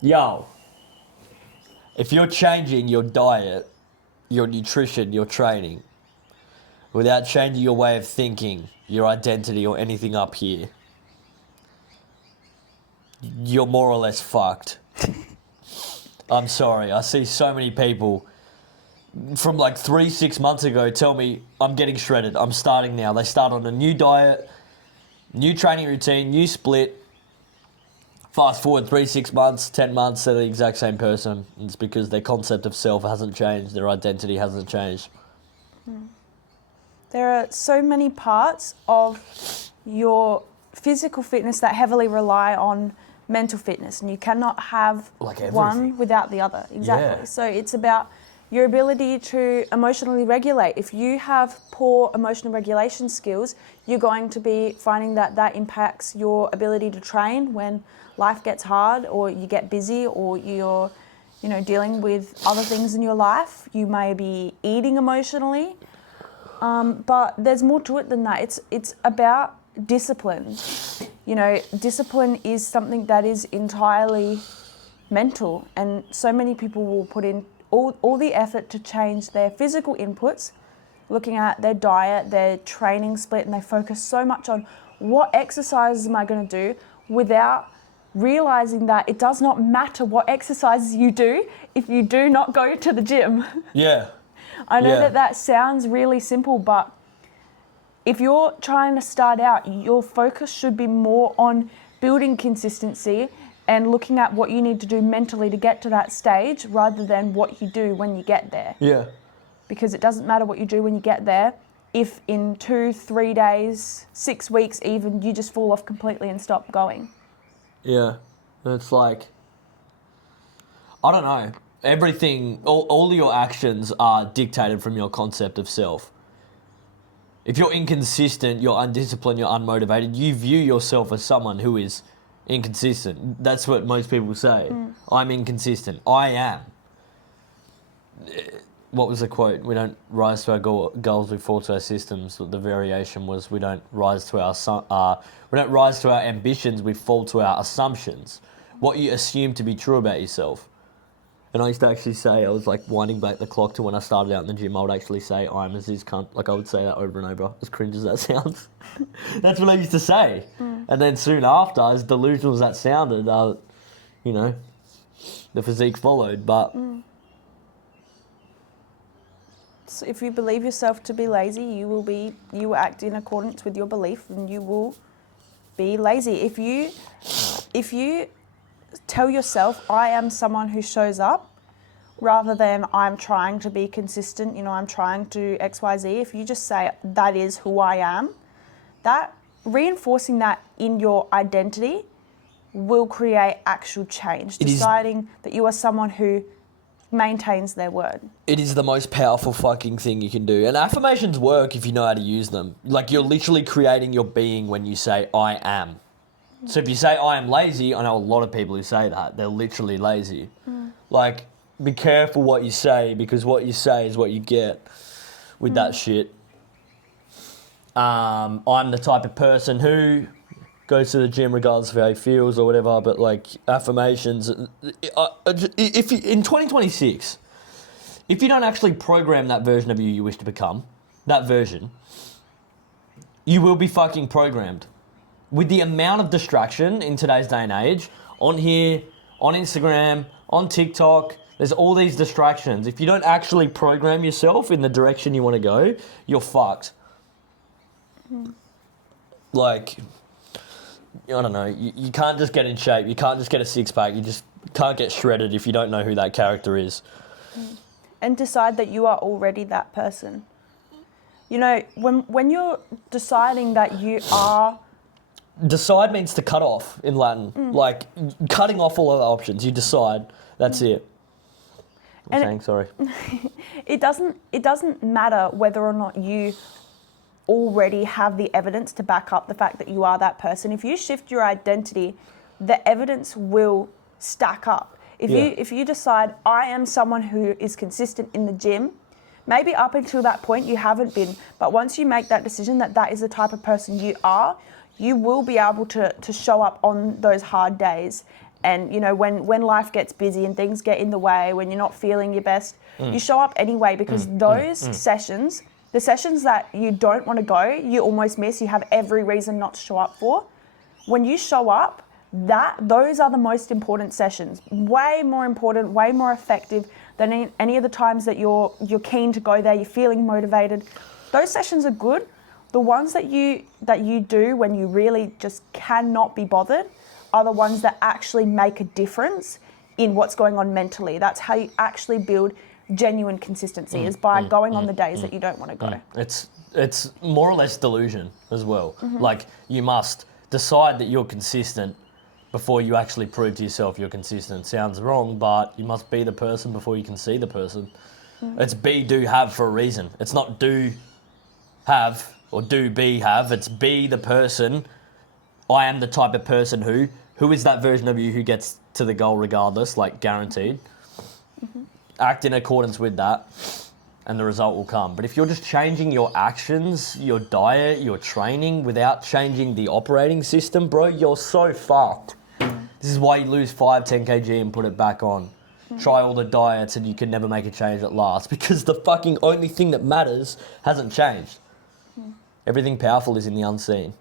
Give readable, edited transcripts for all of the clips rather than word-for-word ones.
Yo, if you're changing your diet, your nutrition, your training, without changing your way of thinking, your identity, or anything up here, you're more or less fucked. I'm sorry. I see so many people from like 3-6 months ago tell me, I'm getting shredded. I'm starting now. They start on a new diet, new training routine, new split. Fast forward 3-6 months, 10 months, they're the exact same person. It's because their concept of self hasn't changed. Their identity hasn't changed. There are so many parts of your physical fitness that heavily rely on mental fitness, and you cannot have Like one everything. without the other. Exactly. Yeah. So it's about your ability to emotionally regulate. If you have poor emotional regulation skills, you're going to be finding that that impacts your ability to train when life gets hard, or you get busy, or you're, dealing with other things in your life. You may be eating emotionally, but there's more to it than that. It's about discipline. Discipline is something that is entirely mental, and so many people will put in all the effort to change their physical inputs, looking at their diet, their training split, and they focus so much on what exercises am I going to do, without realizing that it does not matter what exercises you do if you do not go to the gym. Yeah. I know Yeah. that sounds really simple, but if you're trying to start out, your focus should be more on building consistency and looking at what you need to do mentally to get to that stage, rather than what you do when you get there. Yeah. Because it doesn't matter what you do when you get there if in 2-3 days, 6 weeks even, you just fall off completely and stop going. Yeah. It's like, I don't know. Everything, all your actions are dictated from your concept of self. If you're inconsistent, you're undisciplined, you're unmotivated, you view yourself as someone who is inconsistent. That's what most people say. I'm inconsistent. I am. What was the quote? We don't rise to our goals, we fall to our systems. The variation was, we don't rise to our ambitions, we fall to our assumptions. What you assume to be true about yourself. And I used to actually say, I was like winding back the clock to when I started out in the gym, I would actually say, I'm as this cunt. Like I would say that over and over, as cringe as that sounds. That's what I used to say. And then soon after, as delusional as that sounded, the physique followed. But So if you believe yourself to be lazy, you will act in accordance with your belief, and you will be lazy. If you tell yourself, I am someone who shows up, rather than I'm trying to be consistent, I'm trying to XYZ, if you just say that is who I am, that reinforcing that in your identity will create actual change. Deciding that you are someone who maintains their word. it is the most powerful fucking thing you can do. And affirmations work if you know how to use them. Like you're literally creating your being when you say, I am. So if you say, I am lazy, I know a lot of people who say that. They're literally lazy. Like, be careful what you say, because what you say is what you get with that shit. I'm the type of person who goes to the gym regardless of how he feels or whatever, but like affirmations, if you, in 2026, if you don't actually program that version of you wish to become, that version, you will be fucking programmed. With the amount of distraction in today's day and age, on here, on Instagram, on TikTok, there's all these distractions. If you don't actually program yourself in the direction you want to go, you're fucked. Like, I don't know, you can't just get in shape, you can't just get a six-pack, you just can't get shredded if you don't know who that character is. And decide that you are already that person. When you're deciding that you are... Decide means to cut off in Latin. Like, cutting off all other options. You decide, that's it. I'm saying, sorry. It doesn't matter whether or not you already have the evidence to back up the fact that you are that person. If you shift your identity, the evidence will stack up. If you decide, I am someone who is consistent in the gym, maybe up until that point you haven't been, but once you make that decision that is the type of person you are, you will be able to show up on those hard days And you know, when life gets busy and things get in the way, when you're not feeling your best, you show up anyway, because those sessions, the sessions that you don't want to go, you almost miss, you have every reason not to show up for. When you show up, those are the most important sessions. Way more important, way more effective than any of the times that you're keen to go there, you're feeling motivated. Those sessions are good. The ones that you do when you really just cannot be bothered are the ones that actually make a difference in what's going on mentally. That's how you actually build genuine consistency, is by going on the days that you don't want to go. It's more or less delusion as well. Like, you must decide that you're consistent before you actually prove to yourself you're consistent. Sounds wrong, but you must be the person before you can see the person. It's be, do, have for a reason. It's not do, have, or do, be, have. It's be the person. I am the type of person who is that version of you who gets to the goal regardless, like guaranteed. Act in accordance with that, and the result will come. But if you're just changing your actions, your diet, your training without changing the operating system, bro, you're so fucked. This is why you lose 5, 10 kg and put it back on. Try all the diets and you can never make a change at last, because the fucking only thing that matters hasn't changed. Everything powerful is in the unseen.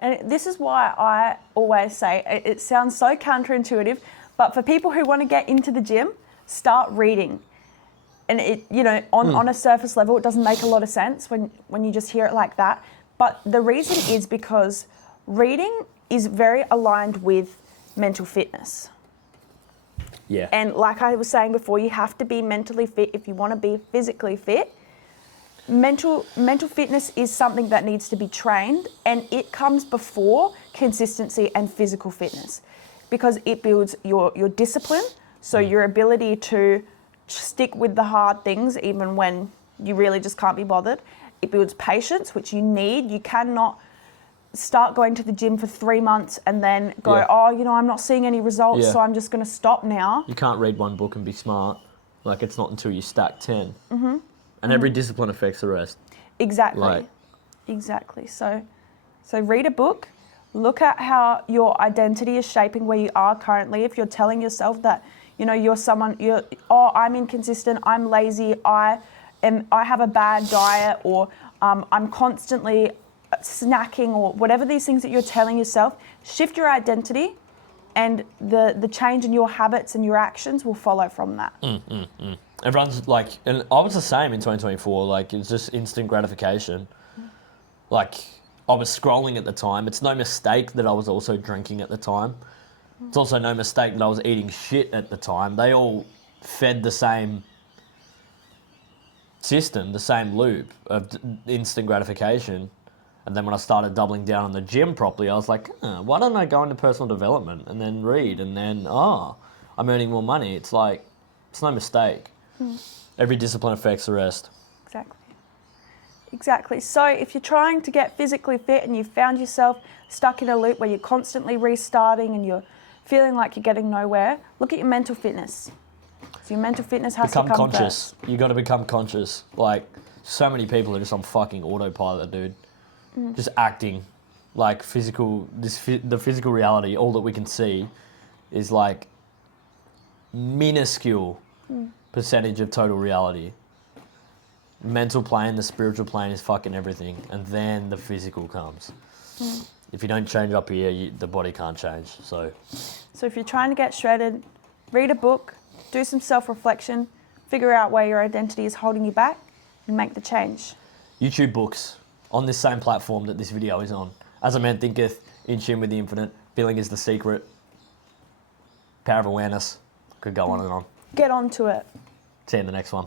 And this is why I always say, it sounds so counterintuitive, but for people who want to get into the gym, start reading. And it, you know, on a surface level, it doesn't make a lot of sense when you just hear it like that. But the reason is because reading is very aligned with mental fitness. Yeah. And like I was saying before, you have to be mentally fit if you want to be physically fit. Mental fitness is something that needs to be trained, and it comes before consistency and physical fitness, because it builds your discipline, so your ability to stick with the hard things even when you really just can't be bothered. It builds patience, which you need. You cannot start going to the gym for 3 months and then go, oh, you know, I'm not seeing any results, so I'm just going to stop now. You can't read one book and be smart. Like, it's not until you stack 10. And every discipline affects the rest. Exactly. Exactly. So read a book. Look at how your identity is shaping where you are currently. If you're telling yourself that, you know, I'm inconsistent, I'm lazy, I have a bad diet, or I'm constantly snacking, or whatever these things that you're telling yourself, shift your identity, and the change in your habits and your actions will follow from that. Everyone's like, and I was the same in 2024, like, it's just instant gratification. Like, I was scrolling at the time. It's no mistake that I was also drinking at the time. It's also no mistake that I was eating shit at the time. They all fed the same system, the same loop of instant gratification. And then when I started doubling down on the gym properly, I was like, why don't I go into personal development and then read, and then, I'm earning more money. It's like, it's no mistake. Every discipline affects the rest. Exactly. So if you're trying to get physically fit and you've found yourself stuck in a loop where you're constantly restarting and you're feeling like you're getting nowhere, look at your mental fitness. So your mental fitness has to come conscious. first. You got to become conscious. Like, so many people are just on fucking autopilot, dude. Just acting like the physical reality, all that we can see is like minuscule percentage of total reality. Mental plane, the spiritual plane is fucking everything, and then the physical comes. If you don't change up here, the body can't change. So if you're trying to get shredded, read a book, do some self-reflection, figure out where your identity is holding you back, and make the change. YouTube books on this same platform that this video is on. As a Man Thinketh, In Tune with the Infinite, Feeling is the Secret, Power of Awareness. Could go on and on. Get onto it. See you in the next one.